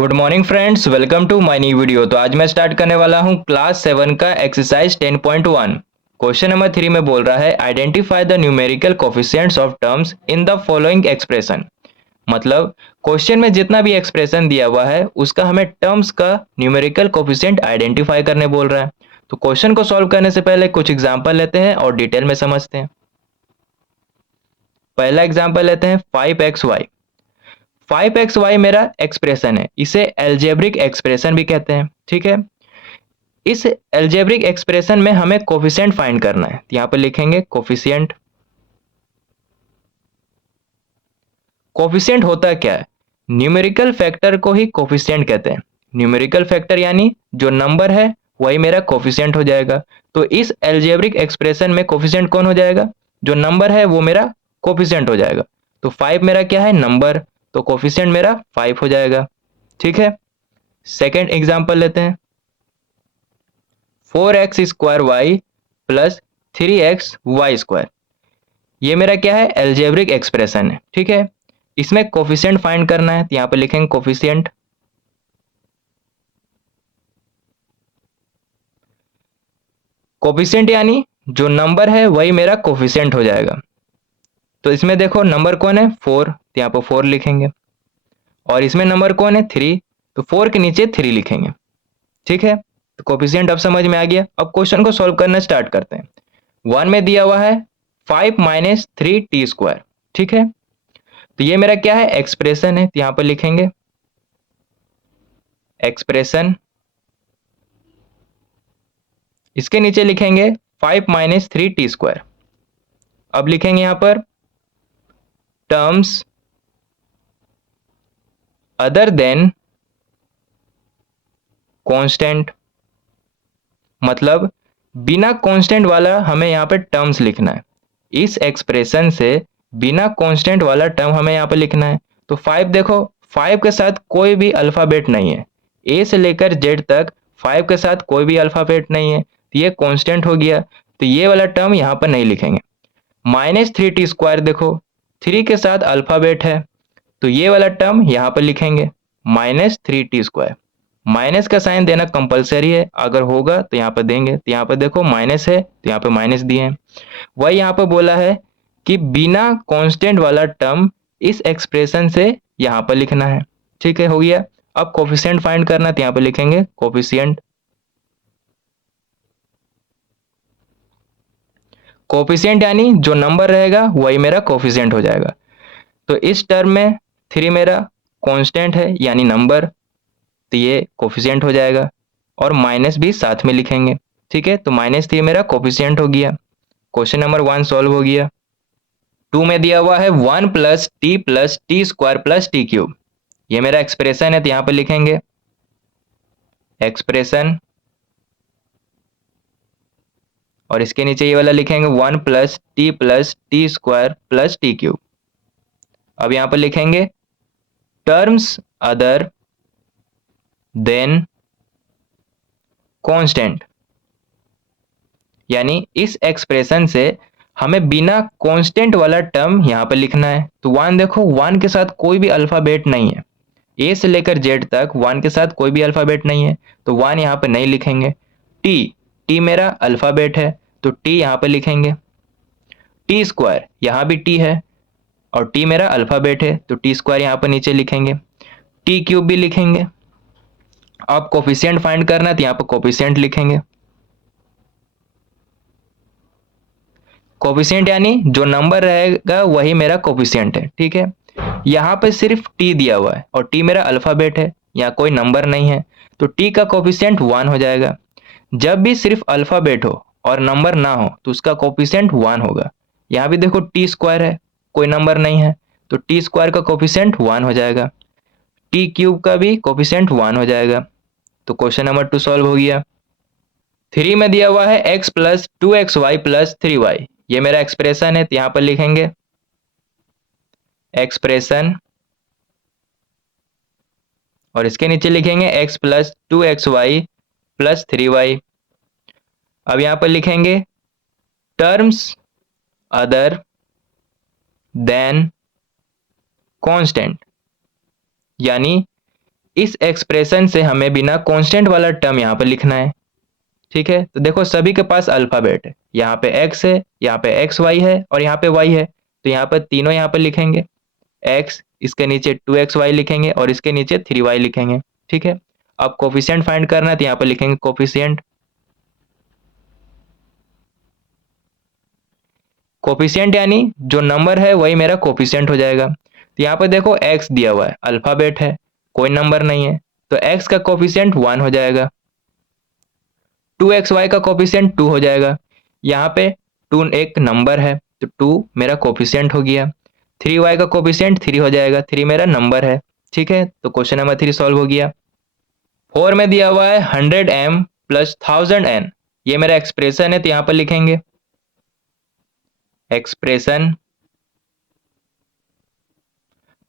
Good morning friends, welcome to my new video. तो आज मैं स्टार्ट करने वाला हूं क्लास 7 का एक्सरसाइज 10.1। क्वेश्चन नंबर 3 में बोल रहा है identify the numerical coefficients of terms in the following expression. मतलब क्वेश्चन में जितना भी एक्सप्रेशन दिया हुआ है उसका हमें टर्म्स का न्यूमेरिकल कोफिशिएंट आइडेंटिफाई करने बोल रहा है। तो क्वेश्चन को सॉल्व करने से पहले कुछ एग्जांपल लेते हैं और डिटेल में समझते हैं। पहला एग्जांपल लेते हैं 5xy। 5xy मेरा एक्सप्रेशन है, इसे एल्जेब्रिक एक्सप्रेशन भी कहते हैं। ठीक है, इस एल्जेब्रिक एक्सप्रेशन में हमें कोफिशिएंट फाइंड करना है। तो यहां पर लिखेंगे कोफिशिएंट। कोफिशिएंट होता क्या है? न्यूमेरिकल फैक्टर को ही कोफिशिएंट कहते हैं। न्यूमेरिकल फैक्टर यानी जो नंबर है वही मेरा कोफिशिएंट हो जाएगा। तो इस एल्जेब्रिक एक्सप्रेशन में कोफिशिएंट कौन हो जाएगा? जो नंबर है वो मेरा कोफिशिएंट हो जाएगा। तो 5 मेरा क्या है? नंबर। तो कोफिशिएंट मेरा 5 हो जाएगा। ठीक है, सेकेंड एग्जाम्पल लेते हैं। 4x square y plus 3x y square. ये मेरा क्या है? एल्जेब्रिक एक्सप्रेशन है। ठीक है, इसमें कोफिशिएंट फाइंड करना है। तो यहां पे लिखेंगे कोफिशिएंट। कोफिशिएंट यानी जो नंबर है वही मेरा कोफिशिएंट हो जाएगा। तो इसमें देखो नंबर कौन है? 4। तो यहाँ पे 4 लिखेंगे। और इसमें नंबर कौन है? 3। तो 4 के नीचे 3 लिखेंगे। ठीक है, तो कोफिशिएंट अब समझ में आ गया। अब क्वेश्चन को सॉल्व करना स्टार्ट करते हैं। 1 में दिया हुआ है 5 माइनस 3t स्क्वायर। ठीक है, तो ये मेरा क्या है? एक्सप्रेशन है। तो यहां पर लिखेंगे एक्सप्रेशन। इसके नीचे लिखेंगे 5 माइनस 3t स्क्वायर। अब लिखेंगे यहां पर टर्म्स अदर देन कांस्टेंट। मतलब बिना कांस्टेंट वाला हमें यहाँ पे टर्म्स लिखना है। इस एक्सप्रेशन से बिना कांस्टेंट वाला टर्म हमें यहाँ पे लिखना है। तो 5 देखो, 5 के साथ कोई भी अल्फाबेट नहीं है। ए से लेकर जेड तक 5 के साथ कोई भी अल्फाबेट नहीं है, तो ये कांस्टेंट हो गया। तो ये वाला टर्म यहाँ पर नहीं लिखेंगे। -3t स्क्वायर देखो, 3 के साथ अल्फाबेट है, तो ये वाला टर्म यहाँ पर लिखेंगे -3t स्क्वायर। माइनस का साइन देना कंपलसरी है, अगर होगा तो यहाँ पर देंगे। तो यहाँ पर देखो माइनस है तो यहाँ पे माइनस दिए हैं। वही यहाँ पर बोला है कि बिना कांस्टेंट वाला टर्म इस एक्सप्रेशन से यहाँ पर लिखना है। ठीक है, हो गया। अब कोफिशिएंट फाइंड करना, तो यहाँ पे लिखेंगे कोफिशिएंट। कोफिशिएंट यानी जो नंबर रहेगा वही मेरा कोफिशिएंट हो जाएगा। तो इस टर्म में 3 मेरा कांस्टेंट है यानी नंबर, तो ये कोफिशिएंट हो जाएगा। और माइनस भी साथ में लिखेंगे। ठीक है, तो -3 मेरा कोफिशिएंट हो गया। क्वेश्चन नंबर 1 सॉल्व हो गया। 2 में दिया हुआ है 1 plus T square plus T cube. ये मेरा एक्सप्रेशन है, तो यहां पर लिखेंगे एक्सप्रेशन। और इसके नीचे ये वाला लिखेंगे 1 plus T square plus T cube. अब यहां पर लिखेंगे टर्म्स अदर देन कांस्टेंट। यानी इस एक्सप्रेशन से हमें बिना कांस्टेंट वाला टर्म यहाँ पर लिखना है। तो 1 देखो, 1 के साथ कोई भी अल्फाबेट नहीं है। ए से लेकर जेड तक 1 के साथ कोई भी अल्फाबेट नहीं है, तो 1 यहाँ पर नहीं लिखेंगे। टी, टी मेरा अल्फाबेट है, तो टी यहाँ पर लिखेंगे। टी स्क्वायर, यहाँ भी टी है और टी मेरा अल्फाबेट है, तो टी स्क्वायर यहाँ पर नीचे लिखेंगे। टी क्यूब भी लिखेंगे। अब कोफिशिएंट फाइंड करना है, तो यहाँ पर कोफिशिएंट लिखेंगे। कोफिशिएंट यानी जो नंबर रहेगा वही मेरा कोफिशिएंट है। ठीक है, यहाँ पे सिर्फ टी दिया हुआ है और टी मेरा अल्फाबेट है, यहाँ कोई नंबर नहीं है, तो टी का कोफिशिएंट 1 हो जाएगा। जब भी सिर्फ अल्फाबेट हो और नंबर ना हो तो उसका कोफिशिएंट 1 होगा। यहाँ भी देखो टी स्क्वायर है, कोई नंबर नहीं है, तो टी स्क्वायर का कोफिशिएंट 1 हो जाएगा। टी क्यूब का भी कोफिशिएंट 1 हो जाएगा। तो क्वेश्चन नंबर 2 सॉल्व हो गया। 3 में दिया हुआ है x plus 2xy plus 3y। ये मेरा एक्सप्रेशन है, तो यहाँ पर लिखेंगे एक्सप्रेशन। और इसके नीचे लिखेंगे x plus 2xy plus 3y। अब यहाँ पर लिखेंगे टर्म्स अदर देन कांस्टेंट। यानी इस एक्सप्रेशन से हमें बिना कांस्टेंट वाला टर्म यहाँ पर लिखना है। ठीक है, तो देखो सभी के पास अल्फाबेट है, यहाँ पे x है, यहाँ पे एक्स वाई है और यहाँ पे y है, तो यहाँ पर तीनों यहाँ पर लिखेंगे x, इसके नीचे 2xy लिखेंगे और इसके नीचे 3y लिखेंगे। ठीक है, अब कोफिशिएंट फाइंड करना है तो यहाँ पर लिखेंगे कोफिशिएंट। कोफिशिएंट यानी जो नंबर है वही मेरा कोफिशिएंट हो जाएगा। तो यहाँ पर देखो x दिया हुआ है, अल्फाबेट है, कोई नंबर नहीं है, तो x का कोफिशिएंट 1 हो जाएगा। 2xy का कोफिशिएंट 2 हो जाएगा, यहाँ पे 2 एक नंबर है तो 2 मेरा कोफिशिएंट हो गया। 3y का कोफिशिएंट 3 हो जाएगा, 3 मेरा नंबर है। ठीक है, तो क्वेश्चन नंबर 3 सॉल्व हो गया। 4 में दिया हुआ है 100m प्लस 1000n, ये मेरा एक्सप्रेशन है, तो यहाँ पर लिखेंगे एक्सप्रेशन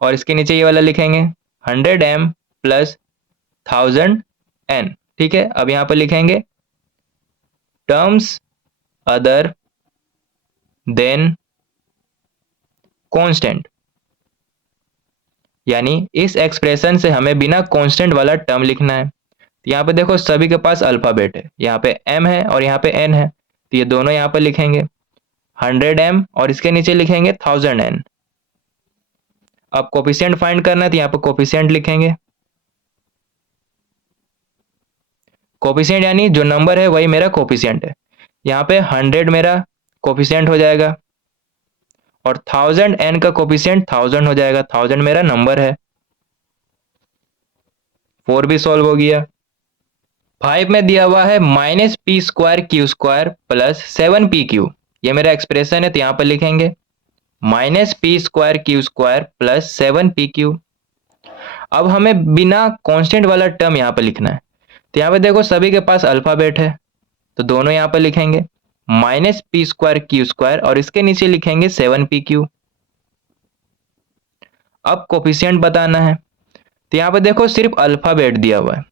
और इसके नीचे ये वाला लिखेंगे 100m प्लस 1000n। ठीक है, अब यहाँ पर लिखेंगे टर्म्स अदर देन कांस्टेंट, यानी इस एक्सप्रेशन से हमें बिना कांस्टेंट वाला टर्म लिखना है। तो यहाँ पे देखो सभी के पास अल्फाबेट है, यहाँ पे m है और यहाँ पे n है, तो ये दोनों यहाँ पर लिखेंगे 100m और इसके नीचे लिखेंगे 1000n। अब कोफिशिएंट फाइंड करना है तो यहाँ पे कोफिशिएंट लिखेंगे। कोफिशिएंट यानी जो नंबर है वही मेरा कोफिशिएंट है, यहाँ पे 100 मेरा कोफिशिएंट हो जाएगा और 1000n का कोफिशिएंट 1000 हो जाएगा, 1000 मेरा नंबर है। 4 भी सॉल्व हो गया। 5 में दिया हुआ है -p² प्लस 7pq, ये मेरा एक्सप्रेशन है, तो यहाँ पर लिखेंगे -p² प्लस 7pq। अब हमें बिना कांस्टेंट वाला टर्म यहाँ पर लिखना है, तो यहाँ पे देखो सभी के पास अल्फाबेट है, तो दोनों यहाँ पर लिखेंगे -p² और इसके नीचे लिखेंगे 7pq। अब कोफिशिएंट बताना है, तो यहाँ पे देखो सिर्फ अल्फाबेट दिया हुआ है,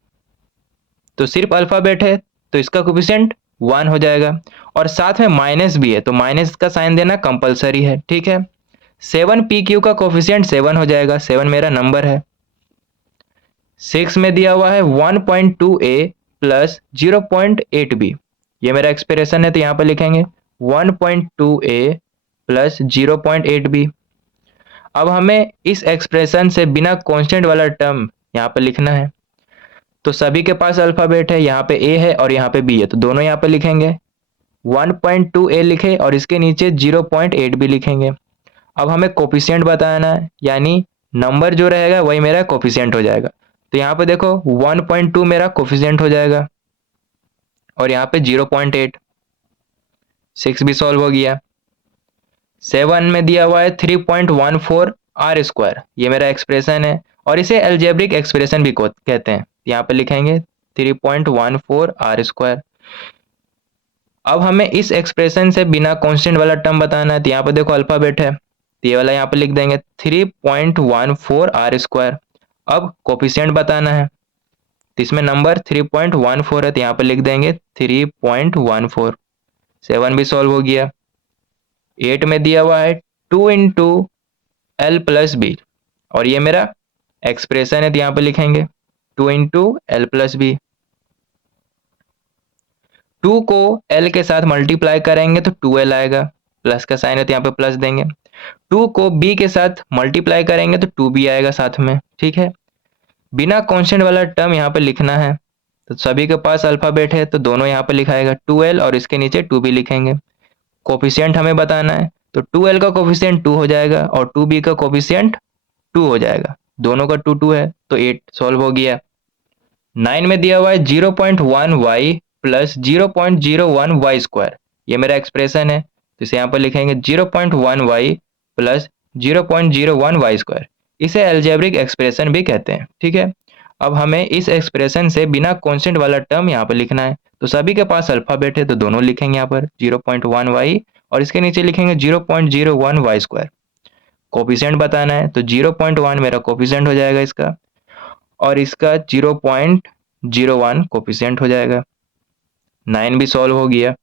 तो सिर्फ अल्फाबेट है तो इसका कोफिशिएंट 1 हो जाएगा और साथ में माइनस भी है, तो माइनस का साइन देना कंपलसरी है। ठीक है, 7pq का कोफिशिएंट 7 हो जाएगा, 7 मेरा नंबर है। 6 में दिया हुआ है 1.2a प्लस 0.8b, ये मेरा एक्सप्रेशन है, तो यहाँ पर लिखेंगे 1.2a प्लस 0.8b। अब हमें इस एक्सप्रेशन से बिना कांस्टेंट वाला टर्म यहाँ पर लिखना है, तो सभी के पास अल्फाबेट है, यहाँ पे a है और यहाँ पे b है, तो दोनों यहाँ पे लिखेंगे 1.2a लिखे और इसके नीचे 0.8 भी लिखेंगे। अब हमें कोफिशिएंट बताना है, यानी नंबर जो रहेगा वही मेरा कोफिशिएंट हो जाएगा, तो यहाँ पे देखो 1.2 मेरा कोफिशिएंट हो जाएगा और यहाँ पे 0.8। 6 भी सॉल्व हो गया। 7 में दिया हुआ है 3.14 r², ये मेरा एक्सप्रेशन है और इसे अलजेब्रिक एक्सप्रेशन भी कहते हैं, यहाँ पे लिखेंगे 3.14 r²। अब हमें इस एक्सप्रेशन से बिना कांस्टेंट वाला टर्म बताना है, तो यहाँ पे देखो अल्फाबेट है, तो ये वाला यहाँ पे लिख देंगे 3.14 r²। अब कोफिशिएंट बताना है, तो इसमें नंबर 3.14 है, तो यहाँ पे लिख देंगे 3.14। 7 भी सॉल्व हो गया। 8 में दिया हुआ है 2 इंटू एल प्लस बी और ये मेरा एक्सप्रेशन है, तो यहाँ पे लिखेंगे 2 इंटू एल प्लस बी। 2 को एल के साथ मल्टीप्लाई करेंगे तो 2l आएगा, प्लस का साइन है तो यहाँ पे प्लस देंगे। 2 को b के साथ मल्टीप्लाई करेंगे तो 2b आएगा साथ में। ठीक है, बिना कांस्टेंट वाला टर्म यहाँ पे लिखना है, तो सभी के पास अल्फाबेट है, तो दोनों यहाँ पे लिखाएगा 2l और इसके नीचे 2b लिखेंगे। कोफिशिएंट हमें बताना है, तो 2l का कोफिशिएंट 2 हो जाएगा और 2b का कोफिशिएंट 2 हो जाएगा, दोनों का 2 2 है, तो 8 सॉल्व हो गया। 9 में दिया हुआ है 0.1y प्लस 0.01y², ये मेरा एक्सप्रेशन है, तो इसे यहाँ पर लिखेंगे 0.1y प्लस 0.01y², इसे अलजेब्रिक एक्सप्रेशन भी कहते हैं। ठीक है, अब हमें इस एक्सप्रेशन से बिना कांस्टेंट वाला टर्म यहाँ पर लिखना है, तो सभी के पास अल्फाबेट है, तो दोनों लिखेंगे यहाँ पर 0.1y और इसके नीचे लिखेंगे 0.01y²। कोफिशिएंट बताना है, तो 0.1 मेरा कोफिशिएंट हो जाएगा इसका और इसका 0.01 कोफिशिएंट हो जाएगा। 9 भी सॉल्व हो गया।